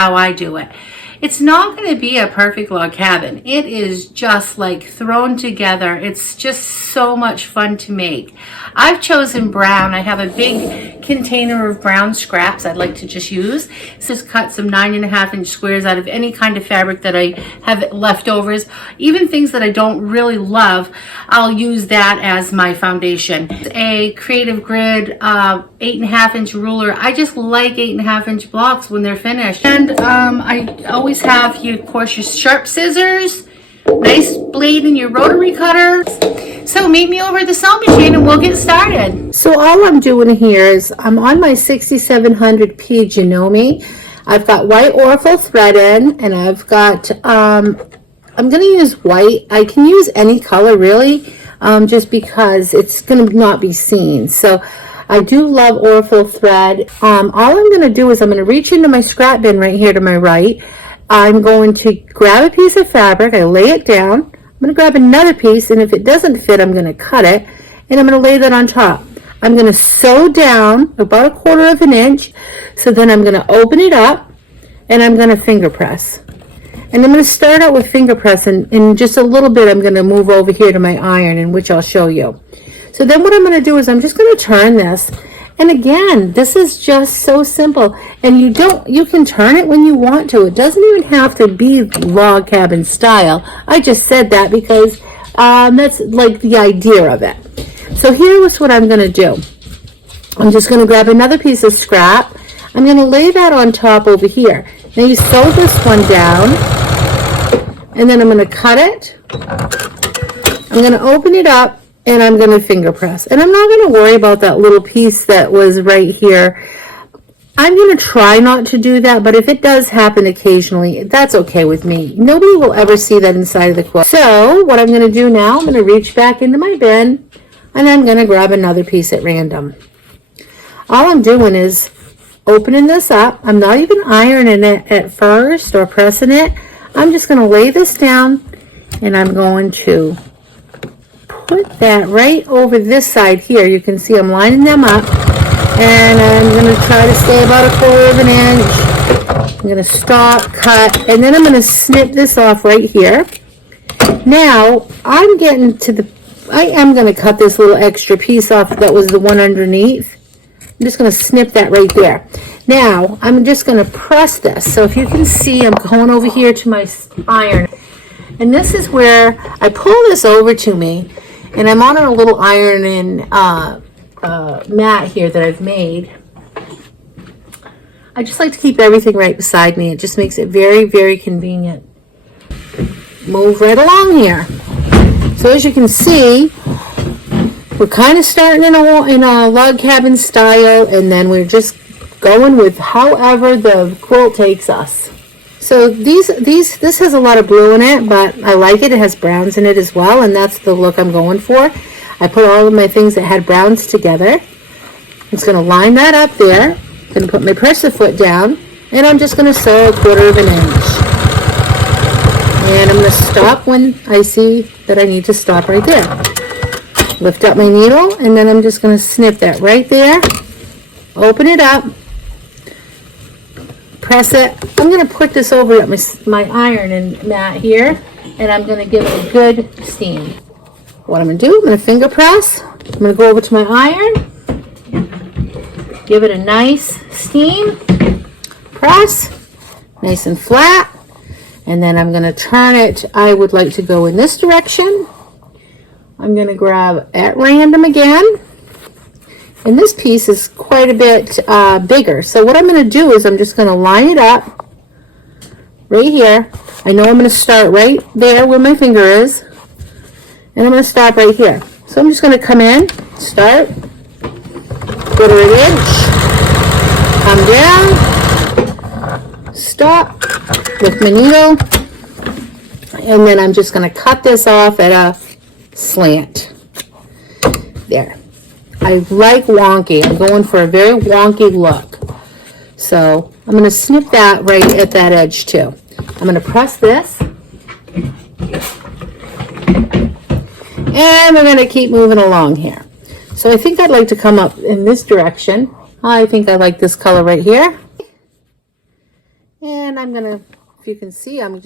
how I do it. It's not going to be a perfect log cabin. It is just like thrown together. It's just so much fun to make. I've chosen brown. I have a big container of brown scraps I'd like to just use. Just cut some 9.5-inch squares out of any kind of fabric that I have leftovers. Even things that I don't really love, I'll use that as my foundation. A Creative Grid 8.5-inch ruler. I just like 8.5-inch blocks when they're finished. And I always have, of course, your sharp scissors, nice blade in your rotary cutter. So meet me over at the sewing machine and we'll get started. So all I'm doing here is I'm on my 6700P Janome. I've got white Orful thread in, and I've got, I'm going to use white. I can use any color really, just because it's going to not be seen. So I do love Orful thread. All I'm going to do is I'm going to reach into my scrap bin right here to my right. I'm going to grab a piece of fabric. I lay it down. I'm going to grab another piece, and if it doesn't fit, I'm going to cut it, and I'm going to lay that on top. I'm going to sew down about 1/4 inch. So then I'm going to open it up, and I'm going to finger press. And I'm going to start out with finger press, and in just a little bit I'm going to move over here to my iron, in which I'll show you. So then what I'm going to do is I'm just going to turn this. And again, this is just so simple. And you can turn it when you want to. It doesn't even have to be log cabin style. I just said that because that's like the idea of it. So here's what I'm going to do. I'm just going to grab another piece of scrap. I'm going to lay that on top over here. Now you sew this one down, and then I'm going to cut it. I'm going to open it up, and I'm going to finger press. And I'm not going to worry about that little piece that was right here. I'm going to try not to do that, but if it does happen occasionally, that's okay with me. Nobody will ever see that inside of the quilt. So what I'm going to do now, I'm going to reach back into my bin, and I'm going to grab another piece at random. All I'm doing is opening this up. I'm not even ironing it at first or pressing it. I'm just going to lay this down, and I'm going to put that right over this side here. You can see I'm lining them up, and I'm going to try to stay about 1/4 inch. I'm going to stop, cut, and then I'm going to snip this off right here. Now I'm getting to I am going to cut this little extra piece off that was the one underneath. I'm just going to snip that right there. Now I'm just going to press this. So if you can see, I'm going over here to my iron, and this is where I pull this over to me. And I'm on a little ironing mat here that I've made. I just like to keep everything right beside me. It just makes it very, very convenient. Move right along here. So as you can see, we're kind of starting in a log cabin style, and then we're just going with however the quilt takes us. So this has a lot of blue in it, but I like it. It has browns in it as well, and that's the look I'm going for. I put all of my things that had browns together. I'm just going to line that up there. I'm going to put my presser foot down, and I'm just going to sew 1/4 inch. And I'm going to stop when I see that I need to stop right there. Lift up my needle, and then I'm just going to snip that right there. Open it up. Press it. I'm going to put this over at my ironing mat here, and I'm going to give it a good steam. What I'm going to do, I'm going to finger press. I'm going to go over to my iron, give it a nice steam, press, nice and flat, and then I'm going to turn it. I would like to go in this direction. I'm going to grab at random again. And this piece is quite a bit bigger. So what I'm going to do is I'm just going to line it up right here. I know I'm going to start right there where my finger is. And I'm going to stop right here. So I'm just going to come in, start, 1/4 inch, come down, stop with my needle, and then I'm just going to cut this off at a slant. There. I like wonky. I'm going for a very wonky look. So I'm going to snip that right at that edge too. I'm going to press this. And we're going to keep moving along here. So I think I'd like to come up in this direction. I think I like this color right here. And I'm gonna, if you can see, I'm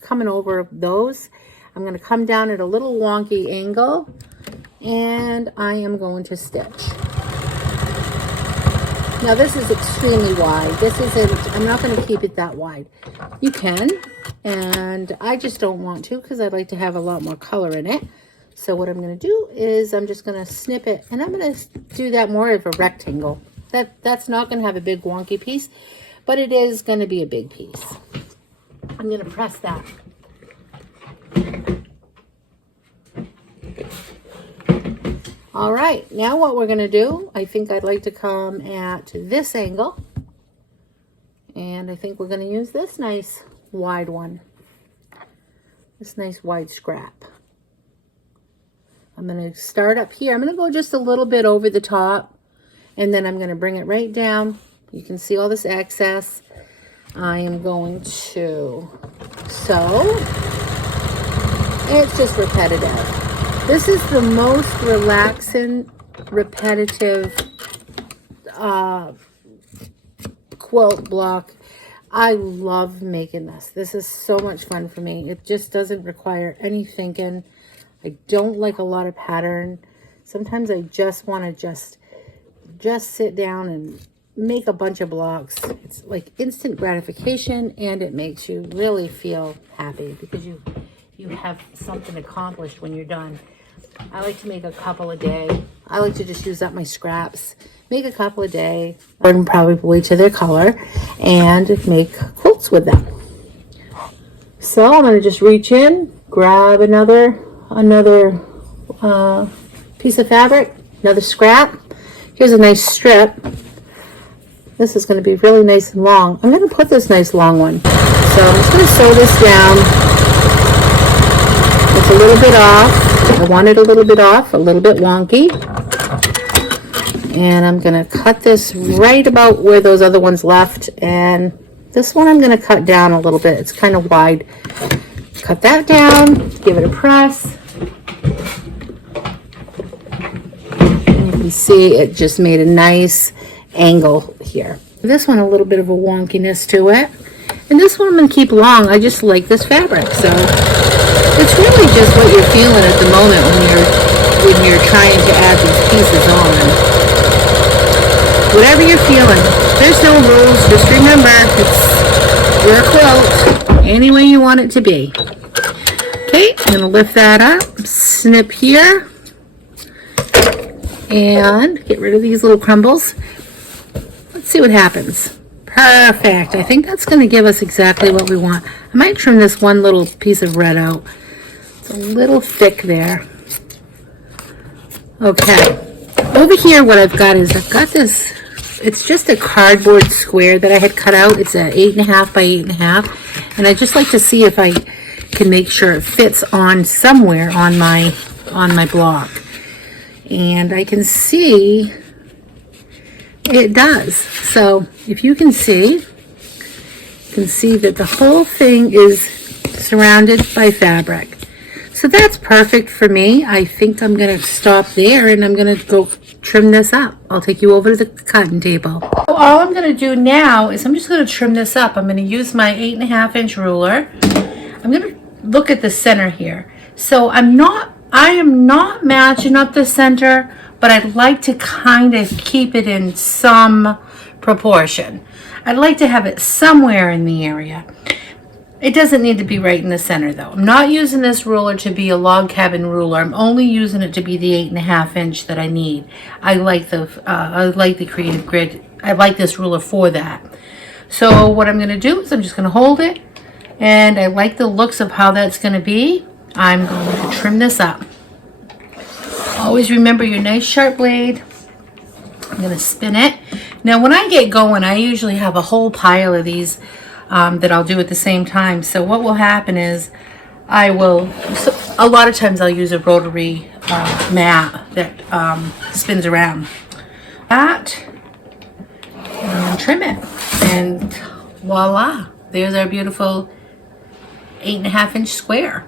coming over those. I'm gonna come down at a little wonky angle, and I am going to stitch. Now this is extremely wide. This isn't, I'm not going to keep it that wide. You can, and I just don't want to because I'd like to have a lot more color in it. So what I'm going to do is I'm just going to snip it, and I'm going to do that more of a rectangle. That's not going to have a big wonky piece, but it is going to be a big piece. I'm going to press that. All right, now what we're going to do, I think I'd like to come at this angle, and I think we're going to use this nice wide one, this nice wide scrap. I'm going to start up here. I'm going to go just a little bit over the top, and then I'm going to bring it right down. You can see all this excess. I am going to sew. It's just repetitive. This is the most relaxing, repetitive quilt block. I love making this. This is so much fun for me. It just doesn't require any thinking. I don't like a lot of pattern. Sometimes I just want to just sit down and make a bunch of blocks. It's like instant gratification, and it makes you really feel happy because you have something accomplished when you're done. I like to make a couple a day. I like to just use up my scraps, make a couple a day, burn probably to their color, and make quilts with them. So I'm going to just reach in, grab another piece of fabric, another scrap. Here's a nice strip. This is going to be really nice and long. I'm going to put this nice long one. So I'm just going to sew this down. It's a little bit off. I want it a little bit off, a little bit wonky. And I'm going to cut this right about where those other ones left. And this one I'm going to cut down a little bit. It's kind of wide. Cut that down, give it a press. And you can see it just made a nice angle here. This one a little bit of a wonkiness to it. And this one I'm going to keep long. I just like this fabric. So it's really just what you're feeling at the moment when you're trying to add these pieces on. Whatever you're feeling. There's no rules. Just remember, you're a quilt any way you want it to be. Okay, I'm going to lift that up, snip here, and get rid of these little crumbles. Let's see what happens. Perfect. I think that's going to give us exactly what we want. I might trim this one little piece of red out. It's a little thick there. Okay. Over here, what I've got is I've got this, it's just a cardboard square that I had cut out. It's a 8.5 by 8.5. And I just like to see if I can make sure it fits on somewhere on my block. And I can see it does. So if you can see that the whole thing is surrounded by fabric. So that's perfect for me. I think I'm going to stop there, and I'm going to go trim this up. I'll take you over to the cutting table. So all I'm going to do now is I'm just going to trim this up. I'm going to use my 8.5-inch ruler. I'm going to look at the center here. So I am not matching up the center, but I'd like to kind of keep it in some proportion. I'd like to have it somewhere in the area. It doesn't need to be right in the center though. I'm not using this ruler to be a log cabin ruler. I'm only using it to be the 8.5-inch that I need. I like the creative grid. I like this ruler for that. So what I'm going to do is I'm just going to hold it, and I like the looks of how that's going to be. I'm going to trim this up. Always remember your nice sharp blade. I'm going to spin it. Now when I get going, I usually have a whole pile of these that I'll do at the same time. So what will happen is a lot of times I'll use a rotary mat that spins around. That, and trim it, and voila, there's our beautiful 8.5-inch square.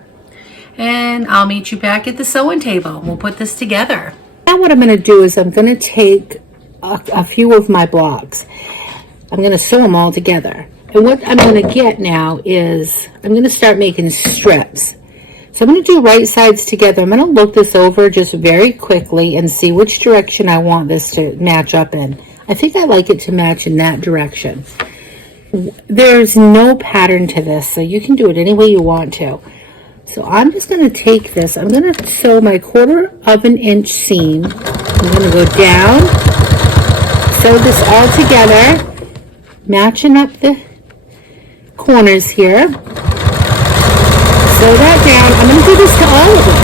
And I'll meet you back at the sewing table. We'll put this together. Now what I'm going to do is I'm going to take a few of my blocks. I'm going to sew them all together. And what I'm going to get now is I'm going to start making strips. So I'm going to do right sides together. I'm going to look this over just very quickly and see which direction I want this to match up in. I think I like it to match in that direction. There's no pattern to this, so you can do it any way you want to. So I'm just going to take this. I'm going to sew my 1/4 of an inch seam. I'm going to go down, sew this all together, matching up the corners here. Sew that down. I'm going to do this to all of them.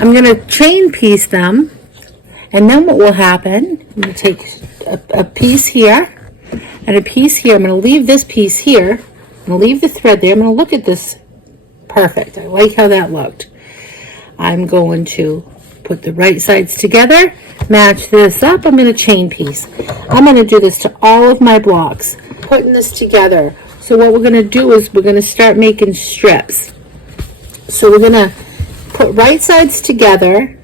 I'm going to chain piece them, and then what will happen, I'm going to take a piece here and a piece here. I'm going to leave this piece here. I'm going to leave the thread there. I'm going to look at this. Perfect. I like how that looked. I'm going to put the right sides together, match this up. I'm going to chain piece. I'm going to do this to all of my blocks, putting this together. So what we're going to do is we're going to start making strips. So we're going to put right sides together,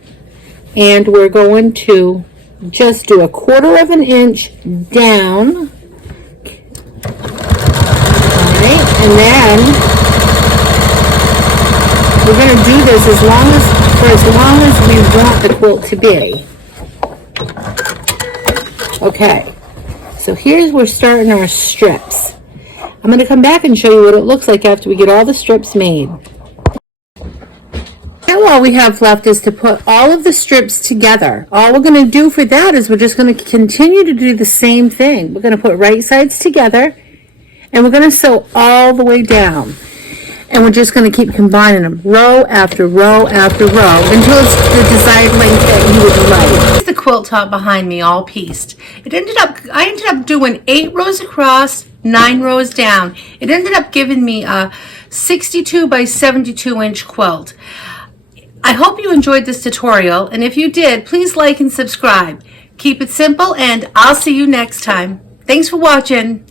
and we're going to just do a 1/4 of an inch down. All right, and then we're going to do this for as long as we want the quilt to be. Okay, so we're starting our strips. I'm going to come back and show you what it looks like after we get all the strips made. Now all we have left is to put all of the strips together. All we're going to do for that is we're just going to continue to do the same thing. We're going to put right sides together, and we're going to sew all the way down. And we're just going to keep combining them row after row after row until it's the desired length that you would like. This is the quilt top behind me, all pieced. I ended up doing 8 rows across, 9 rows down. It ended up giving me a 62 by 72 inch quilt. I hope you enjoyed this tutorial, and if you did, please like and subscribe. Keep it simple, and I'll see you next time. Thanks for watching.